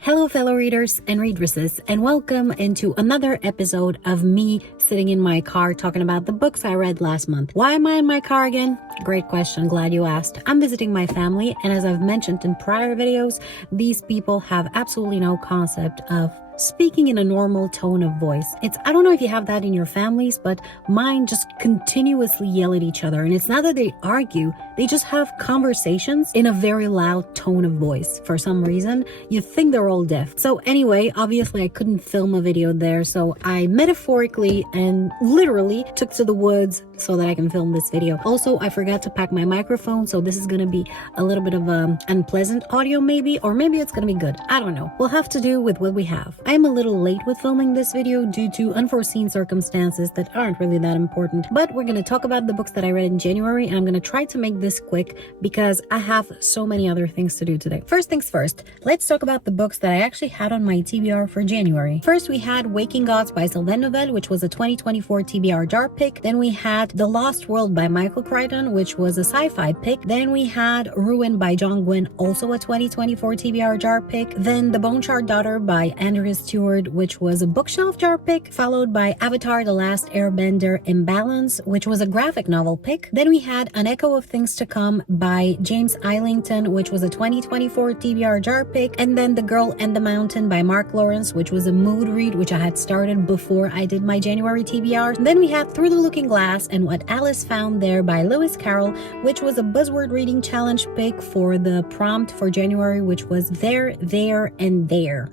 Hello fellow readers and readresses, and welcome into another episode of me sitting in my car talking about the books I read last month. Why am I in my car again? Great question, glad you asked. I'm visiting my family, and as I've mentioned in prior videos, these people have absolutely no concept of speaking in a normal tone of voice. I don't know if you have that in your families, but mine just continuously yell at each other. And it's not that they argue, they just have conversations in a very loud tone of voice. For some reason, you think they're all deaf. So anyway, obviously I couldn't film a video there, so I metaphorically and literally took to the woods so that I can film this video. Also, I forgot to pack my microphone, so this is gonna be a little bit of unpleasant audio maybe, or maybe it's gonna be good. I don't know. We'll have to do with what we have. I'm a little late with filming this video due to unforeseen circumstances that aren't really that important, but we're going to talk about the books that I read in January, and I'm going to try to make this quick because I have so many other things to do today. First things first, let's talk about the books that I actually had on my TBR for January. First, we had Waking Gods by Sylvain Neuvel, which was a 2024 TBR jar pick. Then we had The Lost World by Michael Crichton, which was a sci-fi pick. Then we had Ruin by Gwynne, also a 2024 TBR jar pick. Then The Bone Shard Daughter by Andrea Stewart, which was a bookshelf jar pick, followed by Avatar: The Last Airbender Imbalance, which was a graphic novel pick. Then we had An Echo of Things to Come by James Islington, which was a 2024 TBR jar pick. And then The Girl and the Mountain by Mark Lawrence, which was a mood read, which I had started before I did my January TBR. And then we had Through the Looking Glass and What Alice Found There by Caroll, which was a buzzword reading challenge pick for the prompt for January, which was There, There, and There.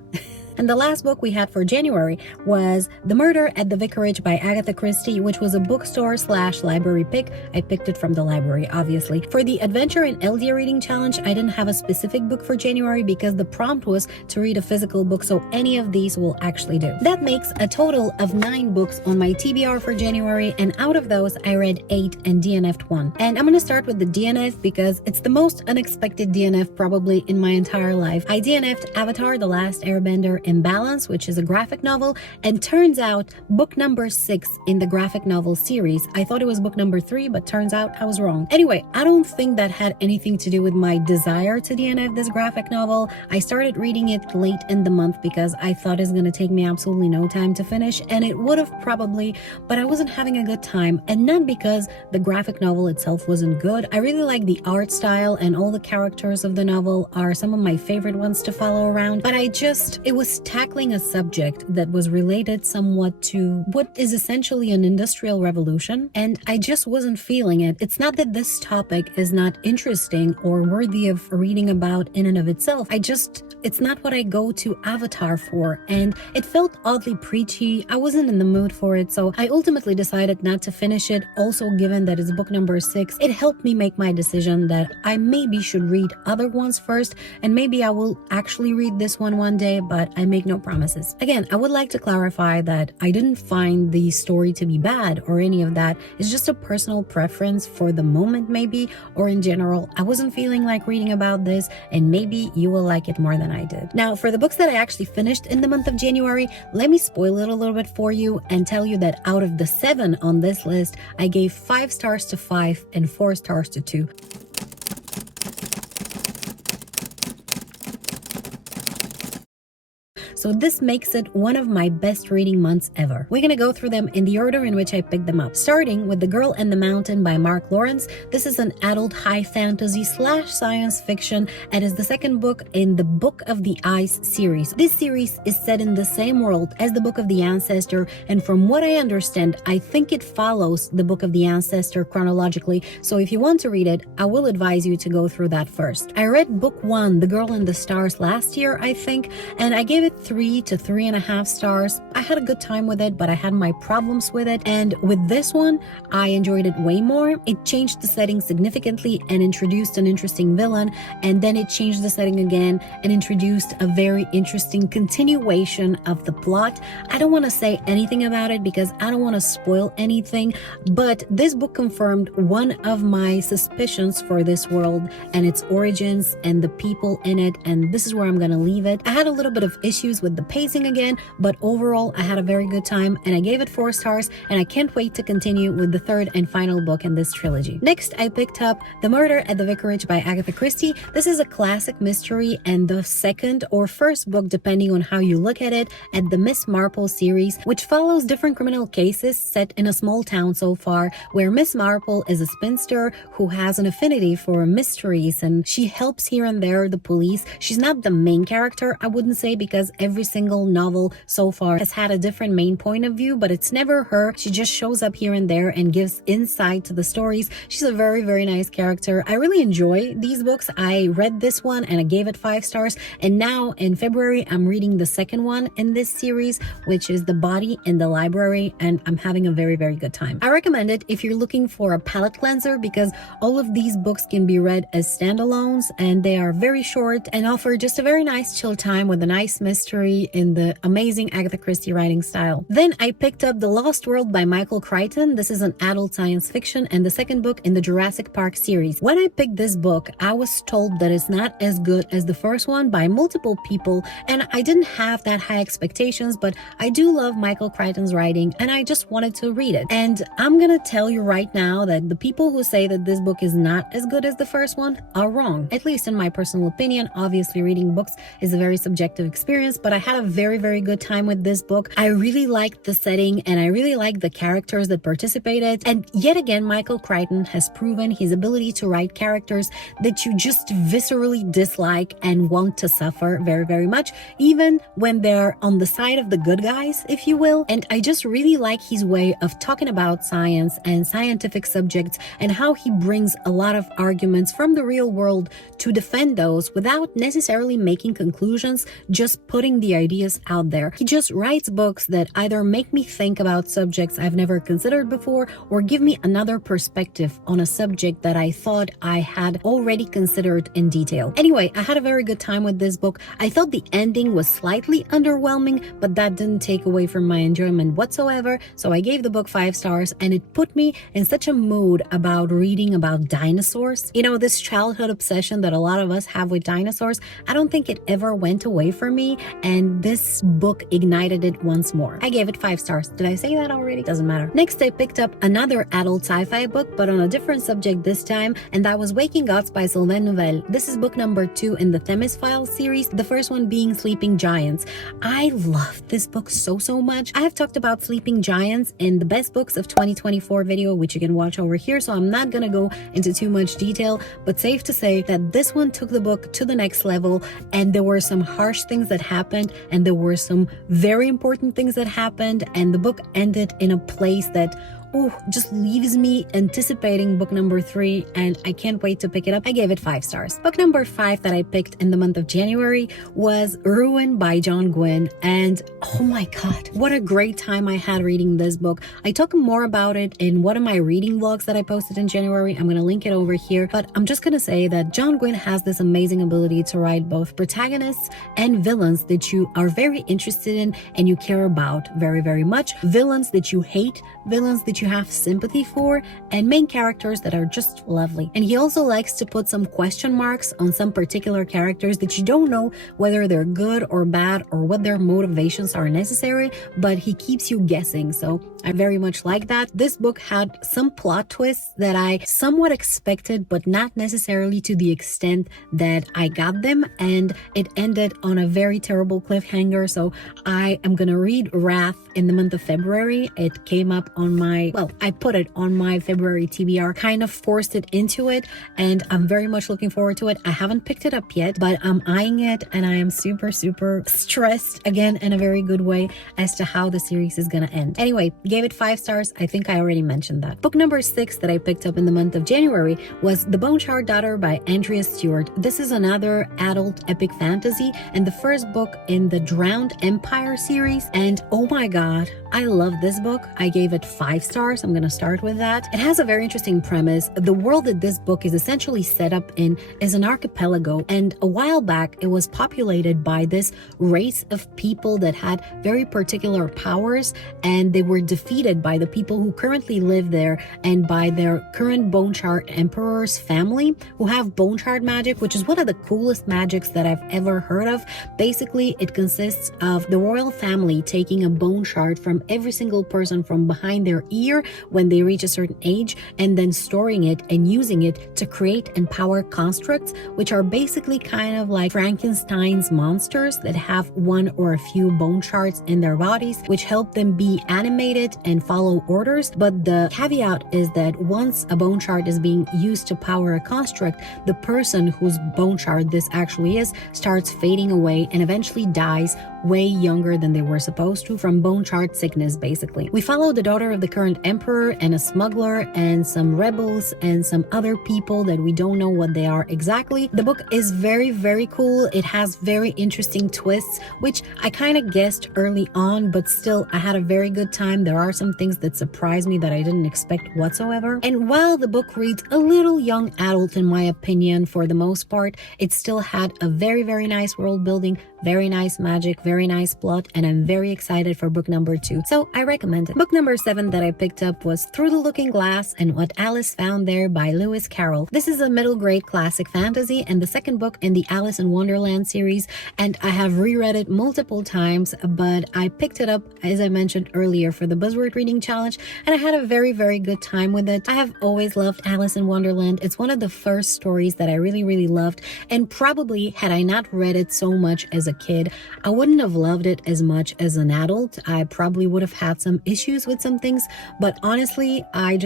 And the last book we had for January was The Murder at the Vicarage by Agatha Christie, which was a bookstore/library pick. I picked it from the library, obviously. For the Adventure in LD Reading Challenge, I didn't have a specific book for January because the prompt was to read a physical book, so any of these will actually do. That makes a total of 9 books on my TBR for January, and out of those, I read 8 and DNF'd 1. And I'm gonna start with the DNF because it's the most unexpected DNF probably in my entire life. I DNF'd Avatar: The Last Airbender Imbalance, which is a graphic novel, and turns out book number 6 in the graphic novel series. I thought it was book number 3, but turns out I was wrong. Anyway, I don't think that had anything to do with my desire to DNF this graphic novel. I started reading it late in the month because I thought it's gonna take me absolutely no time to finish, and it would have probably, but I wasn't having a good time, and not because the graphic novel itself wasn't good. I really like the art style, and all the characters of the novel are some of my favorite ones to follow around, but it was tackling a subject that was related somewhat to what is essentially an industrial revolution, and I just wasn't feeling it. It's not that this topic is not interesting or worthy of reading about in and of itself. It's not what I go to Avatar for, and it felt oddly preachy. I wasn't in the mood for it, so I ultimately decided not to finish it. Also, given that it's book number 6, it helped me make my decision that I maybe should read other ones first, and maybe I will actually read this one day, but I make no promises. Again, I would like to clarify that I didn't find the story to be bad or any of that. It's just a personal preference for the moment maybe, or in general, I wasn't feeling like reading about this, and maybe you will like it more than I did. Now, for the books that I actually finished in the month of January, let me spoil it a little bit for you and tell you that out of the 7 on this list, I gave 5 stars to 5 and 4 stars to 2. So this makes it one of my best reading months ever. We're gonna go through them in the order in which I picked them up, starting with The Girl and the Mountain by Mark Lawrence. This is an adult high fantasy / science fiction and is the second book in the Book of the Ice series. This series is set in the same world as the Book of the Ancestor, and from what I understand, I think it follows the Book of the Ancestor chronologically, so if you want to read it, I will advise you to go through that first. I read book 1, The Girl and the Stars, last year, I think, and I gave it 3 to 3.5 stars. I had a good time with it, but I had my problems with it, and with this one, I enjoyed it way more. It changed the setting significantly and introduced an interesting villain, and then it changed the setting again and introduced a very interesting continuation of the plot. I don't want to say anything about it because I don't want to spoil anything, but this book confirmed one of my suspicions for this world and its origins and the people in it, and this is where I'm gonna leave it. I had a little bit of issues with the pacing again, but overall I had a very good time and I gave it 4 stars, and I can't wait to continue with the third and final book in this trilogy. Next, I picked up The Murder at the Vicarage by Agatha Christie. This is a classic mystery and the second or first book, depending on how you look at it, at the Miss Marple series, which follows different criminal cases set in a small town so far, where Miss Marple is a spinster who has an affinity for mysteries and she helps here and there the police. She's not the main character, I wouldn't say, because every single novel so far has had a different main point of view, but it's never her. She just shows up here and there and gives insight to the stories. She's a very, very nice character. I really enjoy these books. I read this one and I gave it 5 stars, and now in February I'm reading the second one in this series, which is The Body in the Library, and I'm having a very, very good time. I recommend it if you're looking for a palate cleanser, because all of these books can be read as standalones and they are very short and offer just a very nice chill time with a nice mystery in the amazing Agatha Christie writing style. Then I picked up The Lost World by Michael Crichton. This is an adult science fiction and the second book in the Jurassic Park series. When I picked this book, I was told that it's not as good as the first one by multiple people, and I didn't have that high expectations, but I do love Michael Crichton's writing and I just wanted to read it. And I'm gonna tell you right now that the people who say that this book is not as good as the first one are wrong, at least in my personal opinion. Obviously, reading books is a very subjective experience, but I had a very, very good time with this book. I really liked the setting and I really liked the characters that participated. And yet again, Michael Crichton has proven his ability to write characters that you just viscerally dislike and want to suffer very, very much, even when they're on the side of the good guys, if you will. And I just really like his way of talking about science and scientific subjects and how he brings a lot of arguments from the real world to defend those without necessarily making conclusions, just putting the ideas out there. He just writes books that either make me think about subjects I've never considered before or give me another perspective on a subject that I thought I had already considered in detail. Anyway, I had a very good time with this book. I thought the ending was slightly underwhelming, but that didn't take away from my enjoyment whatsoever. So I gave the book 5 stars, and it put me in such a mood about reading about dinosaurs. You know, this childhood obsession that a lot of us have with dinosaurs, I don't think it ever went away from me, and this book ignited it once more. I gave it 5 stars. Did I say that already? Doesn't matter. Next, I picked up another adult sci-fi book, but on a different subject this time, and that was Waking Gods by Sylvain Neuvel. This is book number 2 in the Themis Files series, the first one being Sleeping Giants. I loved this book so much. I have talked about Sleeping Giants in the best books of 2024 video, which you can watch over here, so I'm not gonna go into too much detail, but safe to say that this one took the book to the next level, and there were some harsh things that happened and there were some very important things that happened, and the book ended in a place that just leaves me anticipating book number 3, and I can't wait to pick it up. I gave it 5 stars. Book number 5 that I picked in the month of January was Ruin by John Gwynne, and oh my god, what a great time I had reading this book. I talk more about it in one of my reading vlogs that I posted in January. I'm gonna link it over here, but I'm just gonna say that John Gwynne has this amazing ability to write both protagonists and villains that you are very interested in and you care about very, very much, villains that you hate, villains that you have sympathy for, and main characters that are just lovely. And he also likes to put some question marks on some particular characters that you don't know whether they're good or bad or what their motivations are necessary, but he keeps you guessing. So I very much like that. This book had some plot twists that I somewhat expected, but not necessarily to the extent that I got them, and it ended on a very terrible cliffhanger. So I am gonna read Wrath in the month of February. It came up on my, I put it on my February TBR, kind of forced it into it, and I'm very much looking forward to it. I haven't picked it up yet, but I'm eyeing it, and I am super stressed, again in a very good way, as to how the series is gonna end. Anyway, gave it 5 stars. I think I already mentioned that. Book number 6 that I picked up in the month of January was The Bone Shard Daughter by Andrea Stewart. This is another adult epic fantasy and the first book in the Drowned Empire series, and oh my god, I love this book. I gave it 5 stars. stars. I'm gonna start with that. It has a very interesting premise. The world that this book is essentially set up in is an archipelago, and a while back it was populated by this race of people that had very particular powers, and they were defeated by the people who currently live there and by their current bone shard emperor's family, who have bone shard magic, which is one of the coolest magics that I've ever heard of. Basically, it consists of the royal family taking a bone shard from every single person from behind their ear when they reach a certain age, and then storing it and using it to create and power constructs, which are basically kind of like Frankenstein's monsters that have one or a few bone shards in their bodies, which help them be animated and follow orders. But the caveat is that once a bone shard is being used to power a construct, the person whose bone shard this actually is starts fading away and eventually dies way younger than they were supposed to from bone shard sickness, basically. We follow the daughter of the current emperor and a smuggler and some rebels and some other people that we don't know what they are exactly. The book is very, very cool. It has very interesting twists, which I kind of guessed early on, but still I had a very good time. There are some things that surprised me that I didn't expect whatsoever. And while the book reads a little young adult in my opinion for the most part, it still had a very, very nice world building, very nice magic, very nice plot, and I'm very excited for book number 2. So I recommend it. Book number 7 that I picked up was Through the Looking Glass and What Alice Found There by Lewis Carroll. This is a middle grade classic fantasy and the second book in the Alice in Wonderland series, and I have reread it multiple times, but I picked it up, as I mentioned earlier, for the Buzzword Reading Challenge, and I had a very, very good time with it. I have always loved Alice in Wonderland. It's one of the first stories that I really, really loved, and probably had I not read it so much as a kid, I wouldn't have loved it as much as an adult. I probably would have had some issues with some things, but honestly, I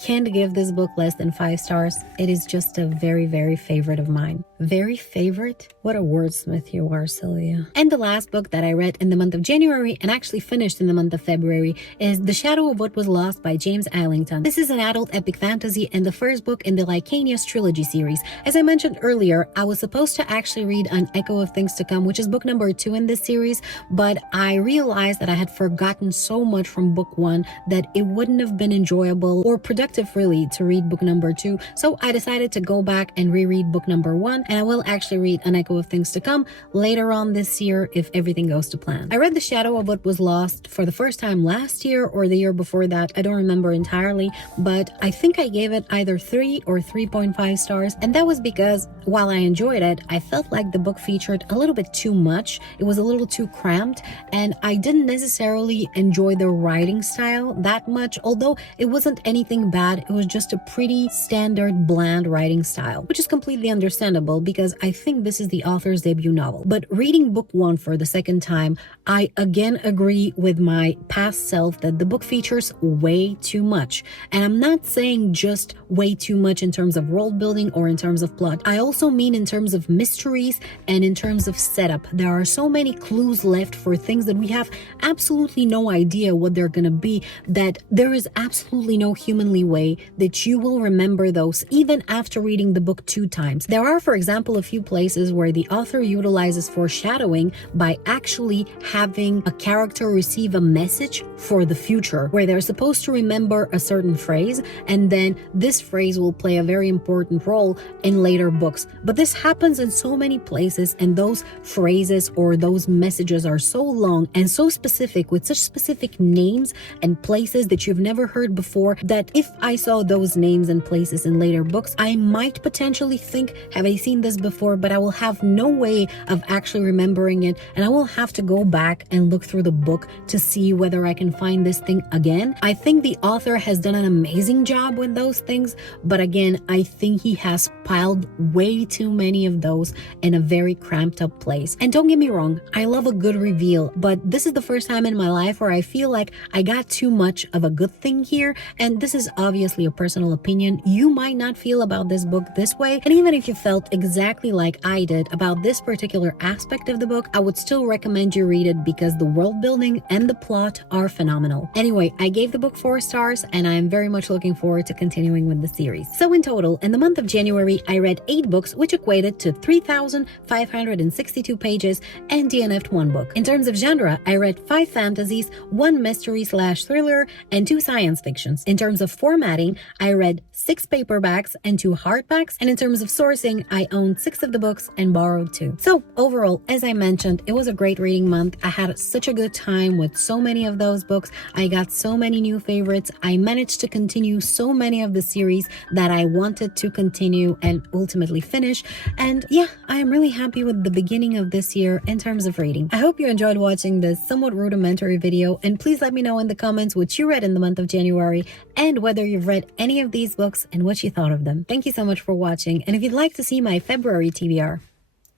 can't give this book less than 5 stars. It is just a very, very favorite of mine. Very favorite? What a wordsmith you are, Sylvia. And the last book that I read in the month of January and actually finished in the month of February is The Shadow of What Was Lost by James Islington. This is an adult epic fantasy and the first book in the Lycanius trilogy series. As I mentioned earlier, I was supposed to actually read An Echo of Things to Come, which is book number 2 in this series, but I realized that I had forgotten so much from book 1 that it wouldn't have been enjoyable or productive really to read book number 2. So I decided to go back and reread book number 1, and I will actually read An Echo of Things to Come later on this year if everything goes to plan. I read The Shadow of What Was Lost for the first time last year or the year before that. I don't remember entirely, but I think I gave it either 3 or 3.5 stars, and that was because while I enjoyed it, I felt like the book featured a little bit too much. It was a little too cramped, and I didn't necessarily enjoy the writing style that much, although it wasn't anything bad. It was just a pretty standard bland writing style, which is completely understandable because I think this is the author's debut novel. But reading book 1 for the second time, I again agree with my past self that the book features way too much. And I'm not saying just way too much in terms of world building or in terms of plot. I also mean in terms of mysteries and in terms of setup. There are so many clues left for things that we have absolutely no idea what they're gonna be, that there is absolutely no humanly way that you will remember those even after reading the book 2 times. There are, for example, a few places where the author utilizes foreshadowing by actually having a character receive a message for the future where they're supposed to remember a certain phrase, and then this phrase will play a very important role in later books. But this happens in so many places, and those phrases or those messages are so long and so specific with such specific names and places that you've never heard before, that if I saw those names and places in later books, I might potentially think, have I seen this before? But I will have no way of actually remembering it, and I will have to go back and look through the book to see whether I can find this thing again. I think the author has done an amazing job with those things, but again, I think he has piled way too many of those in a very cramped up place. And don't get me wrong, I love a good reveal, but this is the first time in my life where I feel like I got too much of a good thing here, and this is obviously a personal opinion. You might not feel about this book this way, and even if you felt exactly like I did about this particular aspect of the book, I would still recommend you read it because the world building and the plot are phenomenal. Anyway, I gave the book 4 stars, and I am very much looking forward to continuing with of the series. So in total, in the month of January, I read 8 books, which equated to 3,562 pages, and DNF'd 1 book. In terms of genre, I read 5 fantasies, 1 mystery/thriller, and 2 science fictions. In terms of formatting, I read 6 paperbacks and 2 hardbacks, and in terms of sourcing, I owned 6 of the books and borrowed 2. So overall, as I mentioned, it was a great reading month. I had such a good time with so many of those books. I got so many new favorites. I managed to continue so many of the series that I wanted to continue and ultimately finish. And yeah, I am really happy with the beginning of this year in terms of reading. I hope you enjoyed watching this somewhat rudimentary video, and please let me know in the comments what you read in the month of January and whether you've read any of these books and what you thought of them. Thank you so much for watching, and if you'd like to see my February TBR,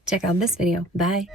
check out this video. Bye!